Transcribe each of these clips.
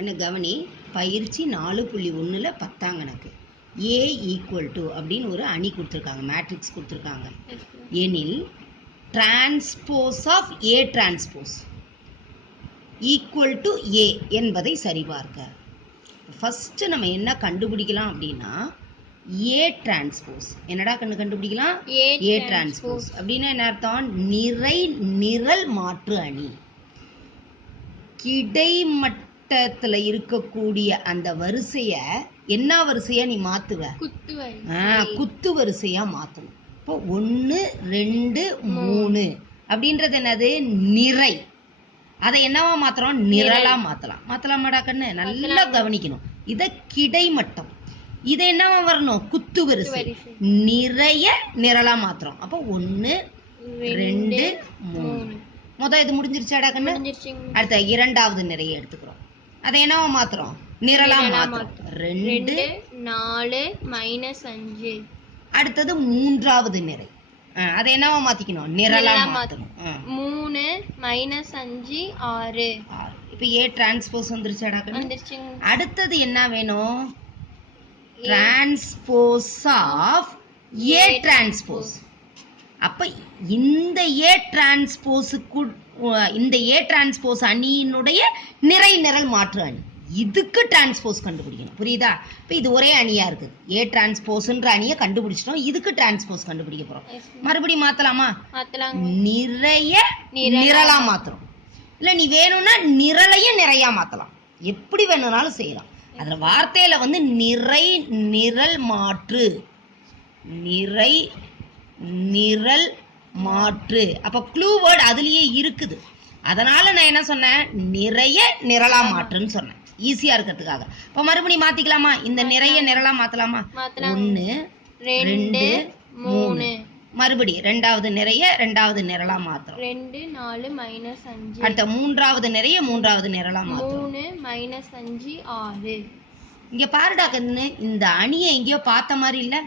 என்ன கவனி, பயிற்சி 4.1ல் 10ஆம் கணக்கு. A = அப்படின்னு ஒரு அணி கொடுத்துருக்காங்க, மேட்ரிக்ஸ் கொடுத்துருக்காங்க. எனில் transpose of A transpose equal to A என்பதை சரிபார்க்க. ஃபஸ்ட்டு நம்ம என்ன கண்டுபிடிக்கலாம் அப்படின்னா A டிரான்ஸ்போஸ். என்னடா கண்டுபிடிக்கலாம்? A டிரான்ஸ்போஸ் அப்படின்னா என்ன அர்த்தம்? நிரல் மாற்று அணி. கிடைமட்டத்தில் இருக்கக்கூடிய அந்த வரிசைய என்ன வரிசையா நீ மாத்துவ? குத்து வரிசையா மாத்தணும். இப்போ 1 2 3 அப்படின்றது என்னது? நிறை. அதை என்னவா மாத்துறோம்? நிரலா மாத்தலாம். மாத்தலாமாடா கண்ணு? நல்லா கவனிக்கணும். இதை கிடைமட்டம், இதை என்னவா வரணும்? குத்து வரிசை. நிறைய நிரலா மாத்துறோம். அப்போ 1 2 3. மொதல் இது முடிஞ்சிருச்சாடா கண்ணு? அடுத்த இரண்டாவது நிறைய எடுத்துக்கிறோம். அதை என்னவா மாத்துறோம்? நிரலா மாத்துறோம். 2 4 -5. அடுத்தது மூன்றாவது நிறை. அதை என்னவா மாத்திக்கணும்? நிரலா மாத்தணும். 3 -5 6. இப்போ A டிரான்ஸ்போஸ் வந்துருச்சாடா கண்ணு? அடுத்தது என்ன வேணும்? Transpose of A transpose. அப்ப இந்த A டிரான்ஸ்போஸுக்கு, இந்த A டிரான்ஸ்போஸ் அணியினுடைய நிரல் மாற்று அணி, இதுக்கு டிரான்ஸ்போஸ் கண்டுபிடிக்கணும். புரியுதா? இப்போ இது ஒரே அணியா இருக்குது. A டிரான்ஸ்போஸ்ன்ற அணியை கண்டுபிடிச்சிட்டோம். இதுக்கு டிரான்ஸ்போஸ் கண்டுபிடிக்க போறோம். மறுபடியும் மாத்தலாமா? நிறைய நிரலா மாத்துறோம். இல்ல நீ வேணும்னா நிரலையும் நிறையா மாத்தலாம். எப்படி வேணும்னாலும் செய்யலாம். அதுல வார்த்தையில வந்து நிரல் மாற்று, நிரல் மாற்று. அப்ப க்ளூ வேர்ட் அதுலயே இருக்குது. அதனால நான் என்ன சொன்னேன்? நிறைய நிரலா மாற்றுன்னு சொன்னேன், ஈஸியா இருக்கிறதுக்காக. இப்ப மறுபடியும் மாத்திக்கலாமா? இந்த நிறைய நிரலா மாத்தலாமா? 1 2 3. மறுபடி ரெண்டாவது நிறைய ரெண்டாவது நிரலா மாத்துறோம். 2 4 -5. அடுத்த மூன்றாவது நிறைய மூன்றாவது நிரலா மாத்துறோம். 3 -5 6. இங்க பாருடா கண்ணு, இந்த அணியை எங்கேயோ பார்த்த மாதிரி இல்ல?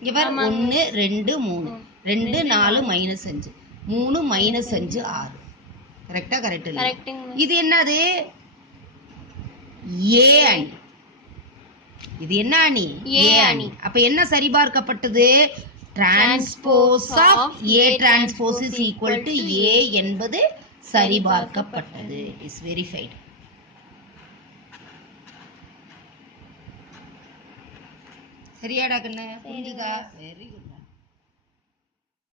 இங்க பாரு, 1 2 3. 2 4 -5. 3 -5 6. கரெக்டா? கரெக்ட் இல்ல? இது என்னது? A அணி. இது என்ன அணி? A அணி. அப்ப என்ன சரிபார்க்கப்பட்டது? Transpose of A transpose is equal to A என்பது சரிபார்க்கப்பட்டது. Is verified. சரியாடா கண்ணு? புரிஞ்சுதா? Very good.